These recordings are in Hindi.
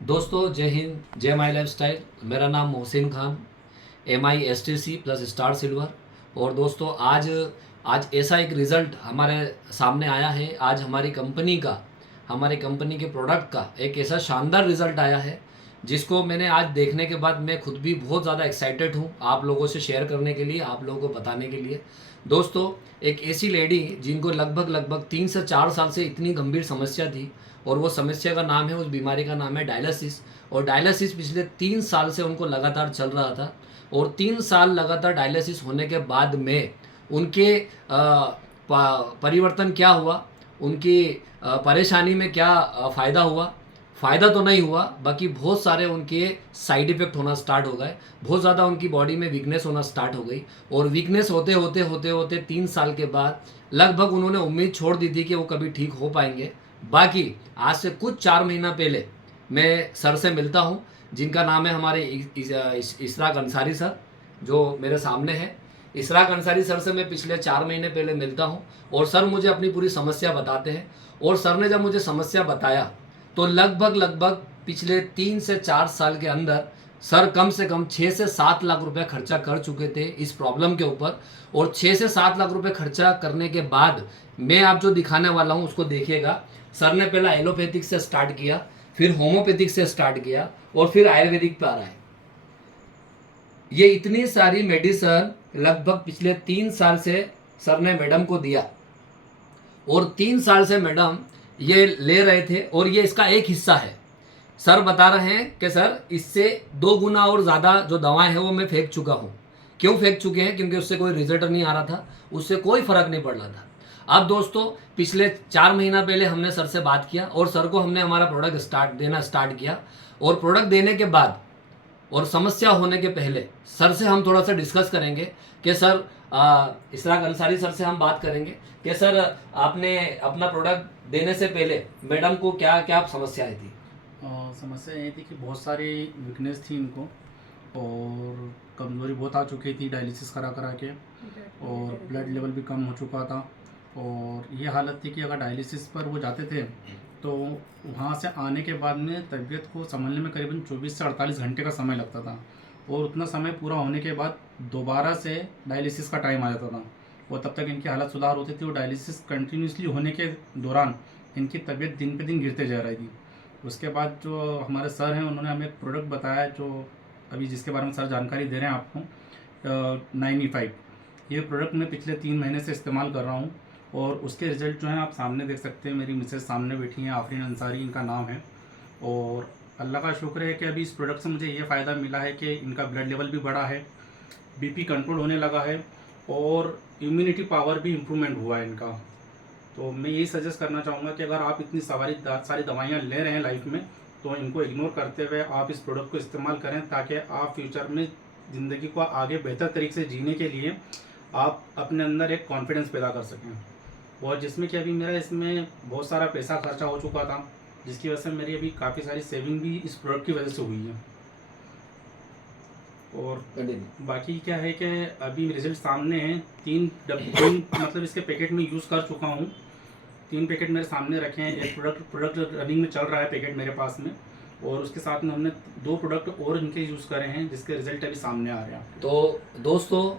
दोस्तों जय हिंद, जय माई लाइफ स्टाइल। मेरा नाम Mohsin Khan, MISTC plus star silver. और दोस्तों आज ऐसा एक रिज़ल्ट हमारे सामने आया है। आज हमारी कंपनी के प्रोडक्ट का एक ऐसा शानदार रिज़ल्ट आया है जिसको मैंने आज देखने के बाद मैं खुद भी बहुत ज़्यादा एक्साइटेड हूँ आप लोगों से शेयर करने के लिए, आप लोगों को बताने के लिए। दोस्तों, एक ऐसी लेडी जिनको लगभग 3 से 4 साल से इतनी गंभीर समस्या थी, और वो समस्या का नाम है, उस बीमारी का नाम है डायलिसिस। और डायलिसिस पिछले 3 साल से उनको लगातार चल रहा था। और 3 साल लगातार डायलिसिस होने के बाद में उनके परिवर्तन क्या हुआ, उनकी परेशानी में क्या फ़ायदा हुआ, फ़ायदा तो नहीं हुआ, बाकी बहुत सारे उनके साइड इफ़ेक्ट होना स्टार्ट हो गए। बहुत ज़्यादा उनकी बॉडी में वीकनेस होना स्टार्ट हो गई। और वीकनेस होते होते 3 साल के बाद लगभग उन्होंने उम्मीद छोड़ दी थी कि वो कभी ठीक हो पाएंगे। बाकी आज से कुछ 4 महीना पहले मैं सर से मिलता हूँ, जिनका नाम है हमारे इसराक अंसारी सर, जो मेरे सामने है। इसराक अंसारी सर से मैं पिछले 4 महीने पहले मिलता हूँ और सर मुझे अपनी पूरी समस्या बताते हैं। और सर ने जब मुझे समस्या बताया तो लगभग पिछले 3 से 4 साल के अंदर सर कम से कम 6 से 7 लाख रुपए खर्चा कर चुके थे इस प्रॉब्लम के ऊपर। और 6 से 7 लाख रुपए खर्चा करने के बाद मैं आप जो दिखाने वाला हूँ उसको देखिएगा। सर ने पहला एलोपैथिक से स्टार्ट किया, फिर होम्योपैथिक से स्टार्ट किया और फिर आयुर्वेदिक पे आ रहा है। ये इतनी सारी मेडिसिन लगभग पिछले 3 साल से सर ने मैडम को दिया, और 3 साल से मैडम ये ले रहे थे। और ये इसका एक हिस्सा है। सर बता रहे हैं कि सर इससे 2 गुना और ज़्यादा जो दवाएं हैं वो मैं फेंक चुका हूँ। क्यों फेंक चुके हैं? क्योंकि उससे कोई रिजल्ट नहीं आ रहा था, उससे कोई फ़र्क नहीं पड़ रहा था। अब दोस्तों, पिछले 4 महीना पहले हमने सर से बात किया और सर को हमने हमारा प्रोडक्ट देना स्टार्ट किया। और प्रोडक्ट देने के बाद और समस्या होने के पहले सर से हम थोड़ा सा डिस्कस करेंगे कि सर इसराक अंसारी सर से हम बात करेंगे कि सर आपने अपना प्रोडक्ट देने से पहले मैडम को क्या क्या समस्याएं थी? समस्या ये थी कि बहुत सारी वीकनेस थी इनको, और कमज़ोरी बहुत आ चुकी थी डायलिसिस करा करा के, और ब्लड लेवल भी कम हो चुका था। और ये हालत थी कि अगर डायलिसिस पर वो जाते थे तो वहाँ से आने के बाद में तबीयत को संभलने में करीबन 24 से 48 घंटे का समय लगता था। और उतना समय पूरा होने के बाद दोबारा से डायलिसिस का टाइम आ जाता था, और तब तक इनकी हालत सुधार होती थी। और डायलिसिस कंटिन्यूसली होने के दौरान इनकी तबीयत दिन पे दिन गिरते जा रही थी। उसके बाद जो हमारे सर हैं उन्होंने हमें एक प्रोडक्ट बताया, जो अभी जिसके बारे में सर जानकारी दे रहे हैं आपको, 95। ये प्रोडक्ट मैं पिछले 3 महीने से इस्तेमाल कर रहा हूँ, और उसके रिज़ल्ट जो हैं आप सामने देख सकते हैं। मेरी मिसेज सामने बैठी हैं, आफरीन अंसारी इनका नाम है। और अल्लाह का शुक्र है कि अभी इस प्रोडक्ट से मुझे ये फ़ायदा मिला है कि इनका ब्लड लेवल भी बढ़ा है, BP कंट्रोल होने लगा है, और इम्यूनिटी पावर भी इम्प्रूवमेंट हुआ है इनका। तो मैं यही सजेस्ट करना चाहूँगा कि अगर आप इतनी सारी दवाइयाँ ले रहे हैं लाइफ में, तो इनको इग्नोर करते हुए आप इस प्रोडक्ट को इस्तेमाल करें, ताकि आप फ्यूचर में ज़िंदगी को आगे बेहतर तरीके से जीने के लिए आप अपने अंदर एक कॉन्फिडेंस पैदा कर सकें। और जिसमें कि अभी मेरा इसमें बहुत सारा पैसा खर्चा हो चुका था, जिसकी वजह से मेरी अभी काफ़ी सारी सेविंग भी इस प्रोडक्ट की वजह से हुई है। और बाकी क्या है कि अभी रिजल्ट सामने हैं। 3 मतलब इसके पैकेट में यूज़ कर चुका हूँ। 3 पैकेट मेरे सामने रखे हैं। एक प्रोडक्ट रनिंग में चल रहा है पैकेट मेरे पास में, और उसके साथ में हमने 2 प्रोडक्ट और इनके यूज़ करे हैं, जिसके रिजल्ट अभी सामने आ रहे हैं। तो दोस्तों,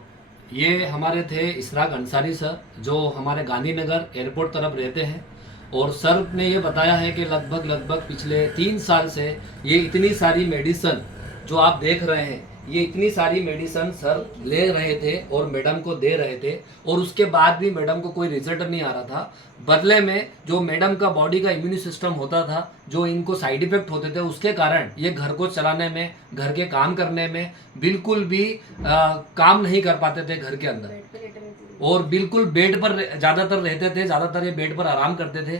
ये हमारे थे इसराक अंसारी सर, जो हमारे गांधीनगर एयरपोर्ट तरफ रहते हैं। और सर ने ये बताया है कि लगभग पिछले 3 साल से ये इतनी सारी मेडिसिन जो आप देख रहे हैं, ये इतनी सारी मेडिसिन सर ले रहे थे और मैडम को दे रहे थे, और उसके बाद भी मैडम को कोई रिजल्ट नहीं आ रहा था। बदले में जो मैडम का बॉडी का इम्यून सिस्टम होता था, जो इनको साइड इफेक्ट होते थे, उसके कारण ये घर को चलाने में, घर के काम करने में बिल्कुल भी काम नहीं कर पाते थे घर के अंदर, और बिल्कुल बेड पर ज़्यादातर रहते थे, ज़्यादातर ये बेड पर आराम करते थे।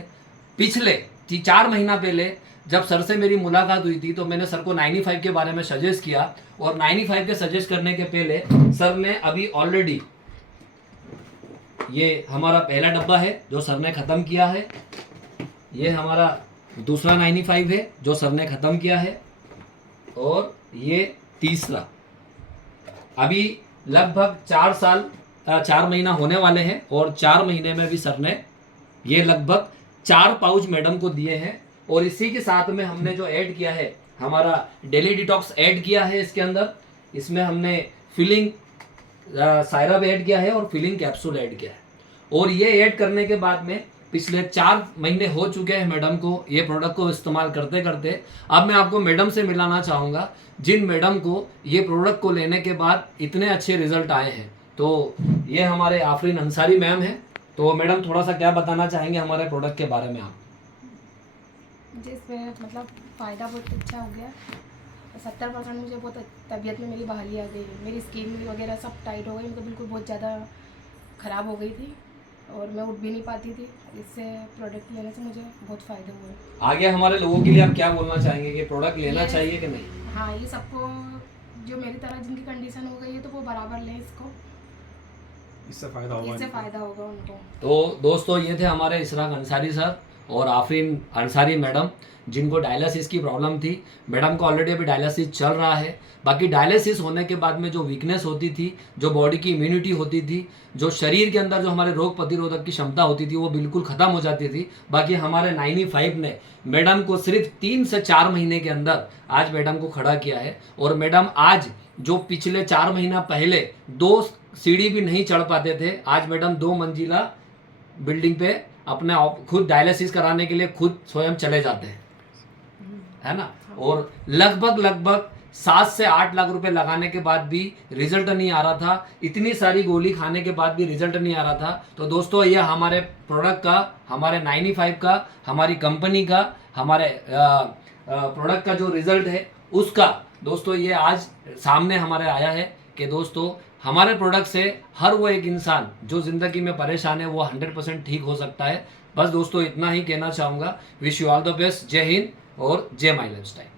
पिछले 4 महीना पहले जब सर से मेरी मुलाकात हुई थी तो मैंने सर को 95 के बारे में सजेस्ट किया, और 95 के सजेस्ट करने के पहले सर ने अभी ऑलरेडी ये हमारा पहला डब्बा है जो सर ने ख़त्म किया है, ये हमारा दूसरा 95 है जो सर ने ख़त्म किया है, और ये तीसरा। अभी लगभग 4 महीना होने वाले हैं, और 4 महीने में भी सर ने ये लगभग 4 पाउच मैडम को दिए हैं। और इसी के साथ में हमने जो ऐड किया है हमारा डेली डिटॉक्स ऐड किया है इसके अंदर। इसमें हमने फिलिंग सायरप ऐड किया है और फिलिंग कैप्सूल ऐड किया है। और ये ऐड करने के बाद में पिछले 4 महीने हो चुके हैं मैडम को ये प्रोडक्ट को इस्तेमाल करते करते। अब मैं आपको मैडम से मिलाना चाहूँगा जिन मैडम को ये प्रोडक्ट को लेने के बाद इतने अच्छे रिजल्ट आए हैं। तो ये हमारे आफरीन अंसारी मैम हैं। तो मैडम थोड़ा सा क्या बताना चाहेंगे हमारे प्रोडक्ट के बारे में आप? मुझे इसमें मतलब फ़ायदा बहुत अच्छा हो गया। 70% मुझे बहुत तबीयत में मेरी बहाली आ गई। मेरी स्किन वगैरह सब टाइट हो गई, मतलब बिल्कुल बहुत ज़्यादा ख़राब हो गई थी और मैं उठ भी नहीं पाती थी। इससे प्रोडक्ट लेने से मुझे बहुत फ़ायदे हुए। आगे हमारे लोगों के लिए आप क्या बोलना चाहेंगे कि प्रोडक्ट लेना चाहिए कि नहीं? हाँ, ये सबको जो मेरी तरह जिनकी कंडीशन हो गई है तो वो बराबर लें इसको, इससे फ़ायदा होगा इससे फ़ायदा होगा उनको। तो दोस्तों ये थे हमारे इशराक अंसारी सर और आफरीन अंसारी मैडम जिनको डायलिसिस की प्रॉब्लम थी। मैडम को ऑलरेडी अभी डायलिसिस चल रहा है। बाकी डायलिसिस होने के बाद में जो वीकनेस होती थी, जो बॉडी की इम्यूनिटी होती थी, जो शरीर के अंदर जो हमारे रोग प्रतिरोधक की क्षमता होती थी वो बिल्कुल ख़त्म हो जाती थी। बाकी हमारे 95 ने मैडम को सिर्फ 3 से 4 महीने के अंदर आज मैडम को खड़ा किया है। और मैडम आज जो पिछले 4 महीना पहले 2 सीढ़ी भी नहीं चढ़ पाते थे, आज मैडम 2 मंजिला बिल्डिंग पे अपने खुद डायलिसिस कराने के लिए खुद स्वयं चले जाते हैं, है ना। और लगभग 7 से 8 लाख रुपए लगाने के बाद भी रिजल्ट नहीं आ रहा था। इतनी सारी गोली खाने के बाद भी रिजल्ट नहीं आ रहा था। तो दोस्तों ये हमारे प्रोडक्ट का, हमारे 95 का, हमारी कंपनी का, हमारे प्रोडक्ट का जो रिजल्ट है उसका दोस्तों ये आज सामने हमारे आया है कि दोस्तों हमारे प्रोडक्ट से हर वो एक इंसान जो ज़िंदगी में परेशान है वो 100% ठीक हो सकता है। बस दोस्तों इतना ही कहना चाहूँगा। Wish you all the best. जय हिंद और जय माई लाइफस्टाइल।